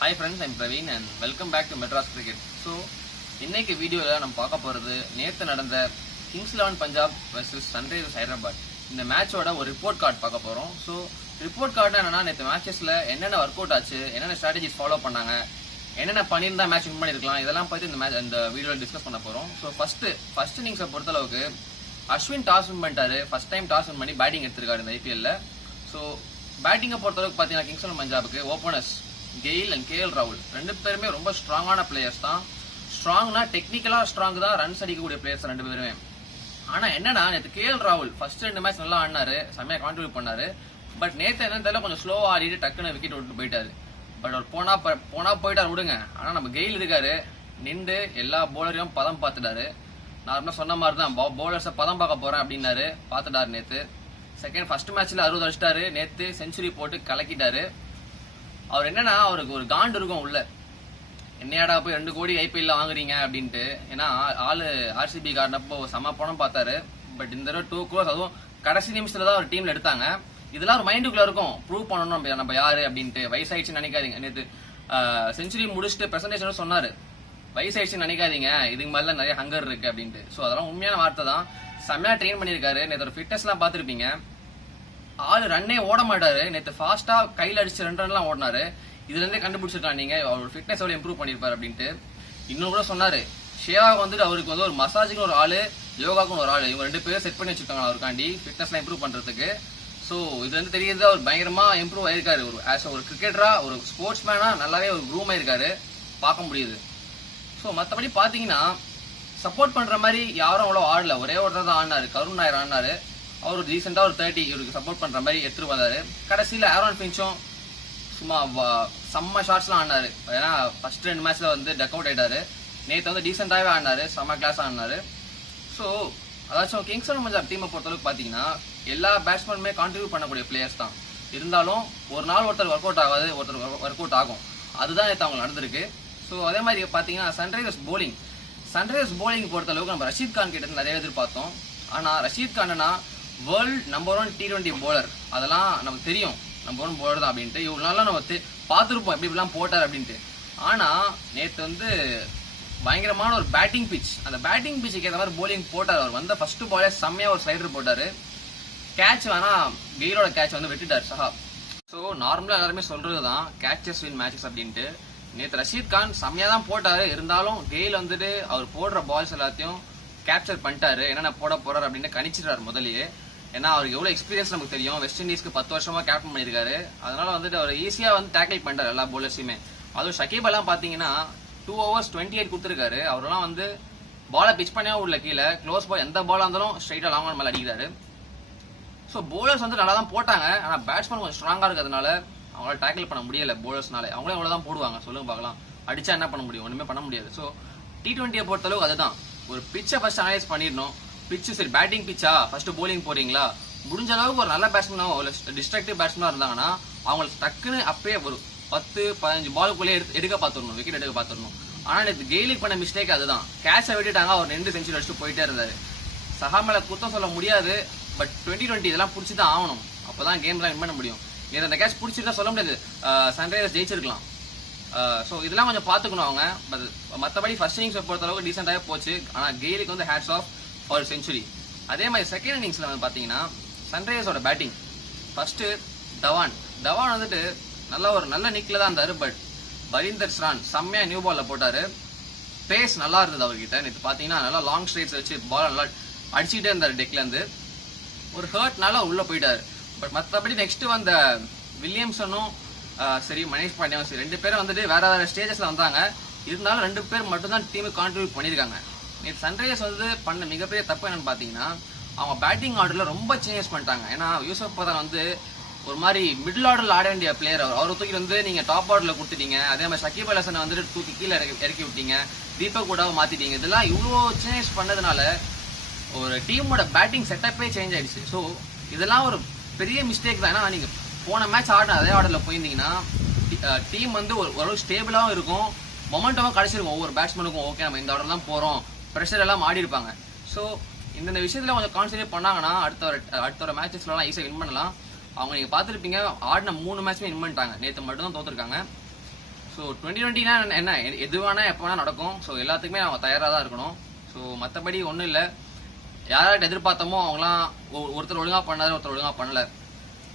Hi friends, I'm Praveen and welcome back to Madras Cricket. So, இன்னைக்கு வீடியோவில் நம்ம பார்க்க போகிறது நேற்று நடந்த Kings 11 Punjab versus Sunrisers Hyderabad இந்த மேட்சோட ஒரு ரிப்போர்ட் கார்டு பார்க்க போகிறோம். ஸோ ரிப்போர்ட் கார்டு என்னன்னா நேற்று மேட்சஸில் என்னென்ன ஒர்க் அவுட் ஆச்சு, என்னென்ன ஸ்ட்ராட்டஜிஸ் ஃபாலோ பண்ணாங்க, என்னென்ன பண்ணியிருந்தா மேட்ச் வின் பண்ணியிருக்கலாம், இதெல்லாம் பற்றி இந்த வீடியோவில் டிஸ்கஸ் பண்ண போகிறோம். ஸோ ஃபர்ஸ்ட் இன்னிங்ஸை பொறுத்தளவுக்கு அஸ்வின் டாஸ் வின் பண்ணிட்டாரு. ஃபர்ஸ்ட் டைம் டாஸ் வின் பண்ணி பேட்டிங் எடுத்திருக்காரு இந்த ஐபிஎல்ல. ஸோ பேட்டிங்கை பொறுத்தளவுக்கு பார்த்தீங்கன்னா கிங்ஸ் 11 பஞ்சாபுக்கு ஓப்பனர்ஸ் கெயில் அண்ட் கேஎல் ராகுல் ரெண்டு பேருமே ரொம்ப ஸ்ட்ராங்கான பிளேயர்ஸ் தான். ஸ்ட்ராங்னா டெக்னிக்கலா ஸ்ட்ராங் தான், ரன்ஸ் அடிக்கக்கூடிய பிளேயர்ஸ் ரெண்டு பேருமே. ஆனா என்னன்னா நேற்று கேஎல் ராகுல் ஃபர்ஸ்ட் 2 மேட்ச் நல்லா ஆடினாரு, செம்மையா கான்ட்ரிபியூட் பண்ணாரு. பட் நேற்று என்னன்னு தெரியல, கொஞ்சம் ஸ்லோவா ஆடிட்டு டக்குன்னு விக்கெட் விட்டு போயிட்டாரு. பட் அவர் போனா போயிட்டாரு விடுங்க. ஆனா நம்ம கெயில் இருக்காரு, நின்று எல்லா பவுலரையும் பதம் பார்த்துட்டாரு. நான் சொன்ன மாதிரி தான் பவுலர்ஸை பதம் பார்க்க போறேன் அப்படின்னாரு, பார்த்துட்டாரு நேற்று. ஃபர்ஸ்ட் மேட்ச்ல 60 அடிச்சிட்டாரு, நேற்று செஞ்சுரி போட்டு கலக்கிட்டாரு. அவர் என்னன்னா அவருக்கு ஒரு காண்டு இருக்கும் உள்ள, என்னையாடா போய் 2 கோடி ஐபிஎல்ல வாங்குறீங்க அப்படின்ட்டு. ஏன்னா ஆளு ஆர்சிபி காரணப்போ செம பணம் பார்த்தாரு. பட் இந்த தடவை 2 crores, அதுவும் கடைசி நிமிஷத்துல தான் ஒரு டீம்ல எடுத்தாங்க. இதெல்லாம் ஒரு மைண்டுக்குள்ள இருக்கும், ப்ரூவ் பண்ணணும் நம்ம யாரு அப்படின்ட்டு. வயசாயிடுச்சுன்னு நினைக்காதீங்க. நேற்று செஞ்சுரி முடிச்சுட்டு பிரசன்டேஷன் சொன்னாரு, வயசாயிடுச்சுன்னு நினைக்காதீங்க, இதுக்கு மேல நிறைய ஹங்கர் இருக்கு அப்படின்ட்டு. ஸோ அதெல்லாம் உண்மையான வார்த்தை தான். செம்மையா ட்ரெயின் பண்ணியிருக்காரு. நேற்று ஒரு ஃபிட்னஸ் எல்லாம் பார்த்துருப்பீங்க. ஆளு ரன்னே ஓட மாட்டாரு. நேற்று ஃபாஸ்டா கையில் அடிச்சு 2 ரன்லாம் ஓடினாரு. இதுல இருந்தே கண்டுபிடிச்சிருக்காங்க நீங்க அவர் ஃபிட்னஸ் எவ்வளவு இம்ப்ரூவ் பண்ணிருப்பாரு அப்படின்ட்டு. இன்னும் கூட சொன்னாரு, ஷேவாக் வந்துட்டு அவருக்கு ஒரு மசாஜுக்கு ஒரு ஆளு, யோகாக்கும் ஒரு ஆளு, இவங்க 2 பேரும் செட் பண்ணி வச்சிருக்காங்க அவருக்காண்டி ஃபிட்னஸ்லாம் இம்ப்ரூவ் பண்றதுக்கு. ஸோ இதுல இருந்து தெரியுது அவர் பயங்கரமா இம்ப்ரூவ் ஆயிருக்காரு. ஒரு கிரிக்கெட்டரா, ஒரு ஸ்போர்ட்ஸ் மேனா நல்லாவே ஒரு க்ரூம் ஆயிருக்காரு, பார்க்க முடியுது. ஸோ மற்றபடி பாத்தீங்கன்னா சப்போர்ட் பண்ற மாதிரி யாரும் அவ்வளோ ஆடல. ஒரே ஒருத்தர் தான் ஆடினாரு, கருண் நாயர் ஆடினாரு. அவர் ரீசெண்டா ஒரு 30 இவருக்கு சப்போர்ட் பண்ற மாதிரி எடுத்துட்டு வந்தாரு. கடைசியில ஆரோன் பிஞ்சும் சும்மா செம்ம ஷாட்ஸ்லாம் ஆடினாரு. ஏன்னா ஃபர்ஸ்ட் 2 மேட்ச்ல வந்து டக் அவுட் ஆயிட்டாரு. நேற்று வந்து டீசெண்டாவே ஆடினாரு, செம்ம கிளாஸ் ஆடினாரு. ஸோ அதாச்சும் கிங்ஸ் 11 பஞ்சாப் டீமை பொறுத்தளவுக்கு பாத்தீங்கன்னா எல்லா பேட்ஸ்மேனுமே கான்ட்ரிபியூட் பண்ணக்கூடிய பிளேயர்ஸ் தான். இருந்தாலும் ஒரு நாள் ஒருத்தர் ஒர்க் அவுட் ஆகாது, ஒருத்தர் ஒர்க் அவுட் ஆகும். அதுதான் நேற்று அவங்க நடந்திருக்கு. ஸோ அதே மாதிரி பாத்தீங்கன்னா சன்ரைசர்ஸ் போலிங் பொறுத்தளவுக்கு நம்ம ரஷீத் கான் கிட்ட நிறைய எதிர்பார்த்தோம். ஆனா ரஷீத் கான்னா வேர்ல்ட் நம்பர் 1 T20 போலர், அதெல்லாம் நமக்கு தெரியும், நம்பர் 1 போலர் தான் அப்படின்ட்டு. இவ்வளவு நாளா நம்ம பார்த்துருப்போம் எப்படி இப்படிலாம் போட்டார் அப்படின்ட்டு. ஆனா நேற்று வந்து பயங்கரமான ஒரு பேட்டிங் பிச், அந்த பேட்டிங் பிச்சுக்கு ஏற்ற மாதிரி போலிங் போட்டார். அவர் வந்த ஃபர்ஸ்ட் பாலே செம்மையா ஒரு ஸ்லைடர் போட்டாரு. கேட்ச் வேணா கெயிலோட கேட்ச் வந்து வெட்டிட்டார் சஹாப். ஸோ நார்மலா எல்லாருமே சொல்றதுதான் கேட்சஸ் வின் மேட்சஸ் அப்படின்ட்டு. நேற்று ரஷீத் கான் செம்மையா தான் போட்டாரு. இருந்தாலும் கெயில் வந்துட்டு அவர் போடுற பால்ஸ் எல்லாத்தையும் கேப்சர் பண்ணிட்டாரு. என்னென்ன போட போறாரு அப்படின்னு கணிச்சிட்டாரு முதலியே. ஏன்னா அவருக்கு எவ்வளவு எக்ஸ்பீரியன்ஸ் நமக்கு தெரியும். வெஸ்ட் இண்டீஸ்க்கு 10 வருஷமா கேப்டன் பண்ணிருக்காரு. அதனால வந்துட்டு அவர் ஈஸியா வந்து டேக்கிள் பண்ணிட்டாரு எல்லா போலர்ஸுமே. அதுவும் ஷகீப் எல்லாம் பாத்தீங்கன்னா 2 overs 28 கொடுத்துருக்காரு. அவரெல்லாம் வந்து பாலை பிச் பண்ணியா உள்ள கீழே க்ளோஸ் பால் எந்த பாலா இருந்தாலும் ஸ்ட்ரைட்டா லாங் ஆன் மேல அடிக்கிறாரு. ஸோ போலர்ஸ் வந்து நல்லா தான் போட்டாங்க. ஆனா பேட்ஸ்மேன் கொஞ்சம் ஸ்ட்ராங்கா இருக்கிறதுனால அவங்களால டேக்கிள் பண்ண முடியல. போலர்ஸ்னால அவங்களே அவ்வளவுதான் போடுவாங்க, சொல்லுங்க பார்க்கலாம். அடிச்சா என்ன பண்ண முடியும், ஒண்ணுமே பண்ண முடியாது. ஸோ T20 பொறுத்தளவுக்கு அதுதான், ஒரு பிச்சை ஃபர்ஸ்ட் அனலைஸ் பண்ணிடணும். பிச்சு சரி, பேட்டிங் பிச்சா ஃபர்ஸ்ட் போலிங் போறீங்களா, முடிஞ்ச அளவுக்கு ஒரு நல்ல பேட்ஸ்மேனோ ஒரு டிஸ்ட்ரக்டிவ் பேட்ஸ்மேனா இருந்தாங்கன்னா அவங்களுக்கு டக்குன்னு அப்பயே ஒரு 10-15 பாலுக்குள்ளே எடுக்க பார்த்துடணும், விக்கெட் எடுக்க பார்த்துடணும். ஆனா நேற்று கெயிலுக்கு பண்ண மிஸ்டேக் அதுதான். கேட்சை விட்டுட்டாங்க, அவர் 2 செஞ்சுரி அடிச்சுட்டு போயிட்டே இருந்தாரு. சஹா மேல குத்தம் சொல்ல முடியாது. பட் 2020 இதெல்லாம் பிடிச்சிதான் ஆகணும், அப்பதான் கேம் வின் பண்ண முடியும். நேற்று அந்த கேட்ச் பிடிச்சிருந்தா சொல்ல முடியாது, சன்ரைசர்ஸ் ஜெயிச்சிருக்கலாம். ஸோ இதெல்லாம் கொஞ்சம் பார்த்துக்கணும் அவங்க. மற்றபடி ஃபர்ஸ்ட் இன்னிங்ஸ் பொறுத்தளவுக்கு டீசெண்டாகவே போச்சு. ஆனால் கெயிலுக்கு வந்து ஹேட்ஸ் ஆஃப் ஒரு செஞ்சுரி. அதே மாதிரி செகண்ட் இன்னிங்ஸ்ல வந்து பார்த்தீங்கன்னா சன்ரைசர்ஸோட பேட்டிங் ஃபர்ஸ்ட் தவான் வந்துட்டு நல்ல நிக்கில் தான் இருந்தாரு. பட் பரீந்தர் ஸ்ரான் செம்மையா நியூ பால்ல போட்டாரு. பேஸ் நல்லா இருந்தது அவர்கிட்ட. நேற்று பார்த்தீங்கன்னா நல்லா லாங் ஸ்ட்ரைட்ஸ் வச்சு பால் நல்லா அடிச்சுக்கிட்டே இருந்தாரு டெக்ல இருந்து. ஒரு ஹர்ட்னால உள்ள போயிட்டாரு. பட் மற்றபடி நெக்ஸ்ட் வந்த வில்லியம்சனும் சரி மனேஷ் பாண்டியாவும் சரி 2 பேரும் வந்துட்டு வேற ஸ்டேஜஸ்ல வந்தாங்க. இருந்தாலும் 2 பேர் மட்டும் தான் டீமுக்கு கான்ட்ரிபியூட் பண்ணியிருக்காங்க. நேற்று சன்ரைசர்ஸ் வந்து பண்ண மிகப்பெரிய தப்பு என்னன்னு பாத்தீங்கன்னா அவங்க பேட்டிங் ஆர்டர்ல ரொம்ப சேஞ்சஸ் பண்ணிட்டாங்க. ஏன்னா யூசுப் பதான் வந்து ஒரு மாதிரி மிடில் ஆர்டர்ல ஆட வேண்டிய பிளேயர், அவரை தூக்கி வந்து நீங்க டாப் ஆர்டர்ல கொடுத்துட்டீங்க. அதே மாதிரி ஷகீப் அல் ஹசனை வந்துட்டு தூக்கி கீழே இறக்கி விட்டீங்க, தீபக் கூட மாத்திட்டீங்க. இதெல்லாம் இவ்வளோ சேஞ்ச் பண்ணதுனால ஒரு டீமோட பேட்டிங் செட்டப்பே சேஞ்ச் ஆயிடுச்சு. ஸோ இதெல்லாம் ஒரு பெரிய மிஸ்டேக் தான். ஏன்னா நீங்க போன மேட்ச் ஆடின அதே ஆர்டர்ல போயிருந்தீங்கன்னா டீம் வந்து ஓரளவு ஸ்டேபிளாகவும் இருக்கும், மொமெண்டமாக கிடைச்சிருக்கும். ஒவ்வொரு பேட்ஸ்மேனுக்கும் ஓகே நம்ம இந்த ஆர்டர் தான் போறோம், ப்ரெஷர் எல்லாம் ஆடி இருப்பாங்க. ஸோ இந்த விஷயத்துல கொஞ்சம் கான்சன்ட்ரேட் பண்ணாங்கன்னா அடுத்த ஒரு மேட்சஸ்லாம் ஈஸியாக வின் பண்ணலாம். அவங்க நீங்க பார்த்துருப்பீங்க, ஆடின 3 மேட்ச்மே வின் பண்ணிட்டாங்க. நேற்று மட்டும் தான் தோத்துருக்காங்க. ஸோ 2020னா என்ன, எது வேணா எப்போ வேணா நடக்கும். ஸோ எல்லாத்துக்குமே அவங்க தயாராக தான் இருக்கணும். ஸோ மற்றபடி ஒன்றும் இல்லை. யார்கிட்ட எதிர்பார்த்தோமோ அவங்களாம் ஒருத்தர் ஒழுங்காக பண்ணாரு, ஒருத்தர் ஒழுங்காக பண்ணல.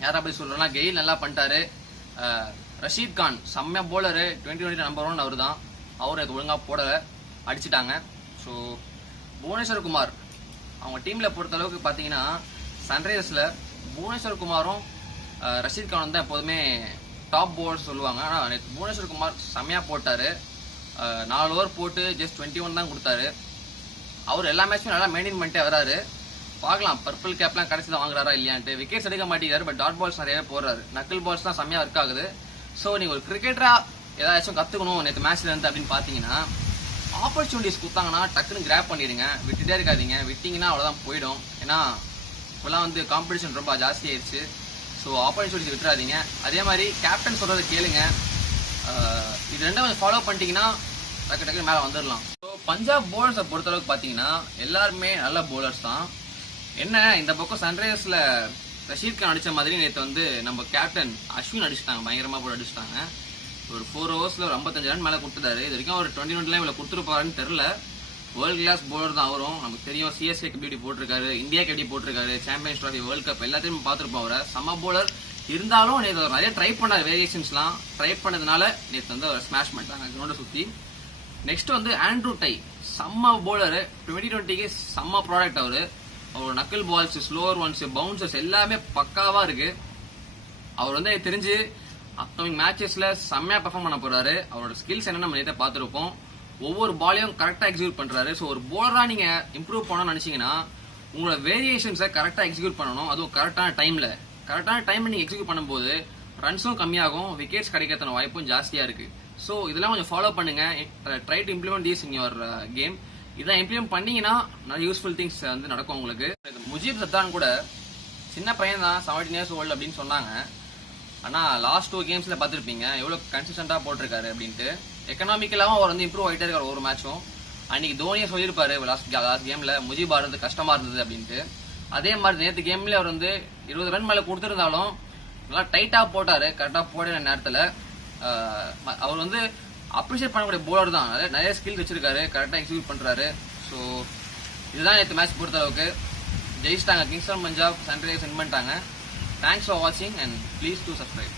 யாரை அப்படி சொல்கிறோம்னா கெயில் நல்லா பண்ணிட்டாரு. ரஷீத் கான் செம்ம போலரு, 2020 நம்பர் 1 அவர் தான். அவர் அது ஒழுங்காக போடலை, அடிச்சிட்டாங்க. ஸோ புவனேஸ்வர் குமார் அவங்க டீமில் பொறுத்தளவுக்கு பார்த்தீங்கன்னா சன்ரைசர்ஸில் புவனேஸ்வர் குமாரும் ரஷீத் கான் தான் எப்போதுமே டாப் போலர்ஸ் சொல்லுவாங்க. ஆனால் புவனேஸ்வர் குமார் செம்மையாக போட்டார். 4 ஓவர் போட்டு ஜஸ்ட் 21 தான் கொடுத்தாரு. அவர் எல்லா மேட்சுமே நல்லா மெயின்டைன் பண்ணிட்டே வராரு. பார்க்கலாம் பர்பிள் கேப்லாம் கடைசியில் வாங்குறாரா இல்லையான்ட்டு. விக்கெட்ஸ் எடுக்க மாட்டேங்கிறாரு, பட் டாட் பால்ஸ் நிறையவே போடுறாரு. நக்கிள் பால்ஸ் தான் செம்மையாக ஒர்க் ஆகுது. ஸோ நீங்கள் ஒரு கிரிக்கெட்டராக ஏதாச்சும் கற்றுக்கணும் நேற்று மேட்ச்ல இருந்து அப்படின்னு பார்த்தீங்கன்னா ஆப்பர்ச்சுனிட்டிஸ் கொடுத்தாங்கன்னா டக்குன்னு கிராப் பண்ணிடுங்க. விட்டுட்டே இருக்காதீங்க. விட்டிங்கன்னா அவ்வளோதான் போயிடும். ஏன்னா இப்போலாம் வந்து காம்படிஷன் ரொம்ப ஜாஸ்தி ஆயிடுச்சு. ஸோ ஆப்பர்ச்சுனிட்டிஸ் விட்டுறாதீங்க. அதே மாதிரி கேப்டன் சொல்கிறத கேளுங்க. இது ரெண்டும் கொஞ்சம் ஃபாலோ பண்ணிட்டீங்கன்னா டக்கு டக்குன்னு மேலே வந்துடலாம். ஸோ பஞ்சாப் போலர்ஸை பொறுத்தளவுக்கு பார்த்தீங்கன்னா எல்லாருமே நல்ல போலர்ஸ் தான். என்ன இந்த பக்கம் சன்ரைசர்ஸில் ரஷீத் கான் அடித்த மாதிரி நேற்று வந்து நம்ம கேப்டன் அஸ்வின் அடிச்சிட்டாங்க, பயங்கரமாக போட்டு அடிச்சிட்டாங்க. ஒரு 4 ஓவர்ஸில் ஒரு 55 ரன் மேலே கொடுத்துட்டாரு. இது வரைக்கும் ஒரு 20 இவ்வளோ கொடுத்துருப்பாருன்னு தெரில. வேர்ல்டு கிளாஸ் போலர் தான் அவரும். நமக்கு தெரியும் சிஎஸ்கேக்கு எப்படி போட்டிருக்காரு, இந்தியாவுக்கு எப்படி போட்டிருக்காரு, சாம்பியன்ஸ் ட்ராஃபி, வேர்ல்டு கப் எல்லாத்தையும் பார்த்துருப்போம் அவரை. செம்ம போலர் இருந்தாலும் நேற்று நிறைய ட்ரை பண்ணார். வேரியேஷன்ஸ்லாம் ட்ரை பண்ணதுனால நேற்று வந்து அவர் ஸ்மாஷ் பண்ணிட்டாங்க கிரௌண்டை சுற்றி. நெக்ஸ்ட் வந்து ஆண்ட்ரூ டை செம்ம போலரு. 2020க்கு செம்ம ப்ராடக்ட் அவரு. அவர் knuckle balls, slower ones, bouncers எல்லாமே பக்காவாக இருக்கு. அவர் வந்து எனக்கு தெரிஞ்சு அப்கமிங் மேட்சஸ்ல செம்மையா பெர்ஃபார்ம் பண்ண போறாரு. அவரோட ஸ்கில்ஸ் என்னன்னு நம்ம நேற்று பார்த்துருப்போம். ஒவ்வொரு பாலையும் கரெக்டாக எக்ஸிக்யூட் பண்றாரு. ஸோ ஒரு போலரா நீங்க இம்ப்ரூவ் பண்ணணும்னு நினைச்சீங்கன்னா உங்களோட வேரியேஷன்ஸை கரெக்டாக எக்ஸிக்யூட் பண்ணணும். அதுவும் கரெக்டான டைம்ல நீங்க எக்ஸிக்யூட் பண்ணும்போது ரன்ஸும் கம்மியாகும், விக்கெட்ஸ் கிடைக்கிறதுன வாய்ப்பும் ஜாஸ்தியா இருக்கு. ஸோ இதெல்லாம் கொஞ்சம் ஃபாலோ பண்ணுங்க. Try to implement these in your game. இதை இம்ப்ளிமெண்ட் பண்ணீங்கன்னா நிறைய யூஸ்ஃபுல் திங்ஸ் வந்து நடக்கும் உங்களுக்கு. முஜீப் சத்தான் கூட சின்ன பையன் தான், 17 years old அப்படின்னு சொன்னாங்க. ஆனால் லாஸ்ட் 2 கேம்ஸில் பார்த்துருப்பீங்க எவ்வளோ கன்சிஸ்டண்டாக போட்டிருக்காரு அப்படின்ட்டு. எக்கனாமிக்கலாகவும் அவர் வந்து இம்ப்ரூவ் ஆகிட்டே இருக்காரு ஒரு மேட்சும். அன்னைக்கு தோனியை சொல்லியிருப்பாரு லாஸ்ட் கேமில் முஜீப் ஆடுறது கஷ்டமாக இருந்தது அப்படின்ட்டு. அதே மாதிரி நேற்று கேம்லேயே அவர் வந்து 20 ரன் மேலே கொடுத்துருந்தாலும் நல்லா டைட்டாக போட்டார். கரெக்டாக போடுற நேரத்தில் அவர் வந்து அப்ரிஷியேட் பண்ணக்கூடிய போலர் தான். நிறைய ஸ்கில்ஸ் வச்சிருக்காரு, கரெக்டாக எக்ஸிக்யூட் பண்ணுறாரு. ஸோ இதுதான் நேற்று மேட்ச் பொறுத்தளவுக்கு. ஜெயிச்சிட்டாங்க Kings eleven Punjab, Sunrisers win பண்ணிட்டாங்க. Thanks for watching and please do subscribe.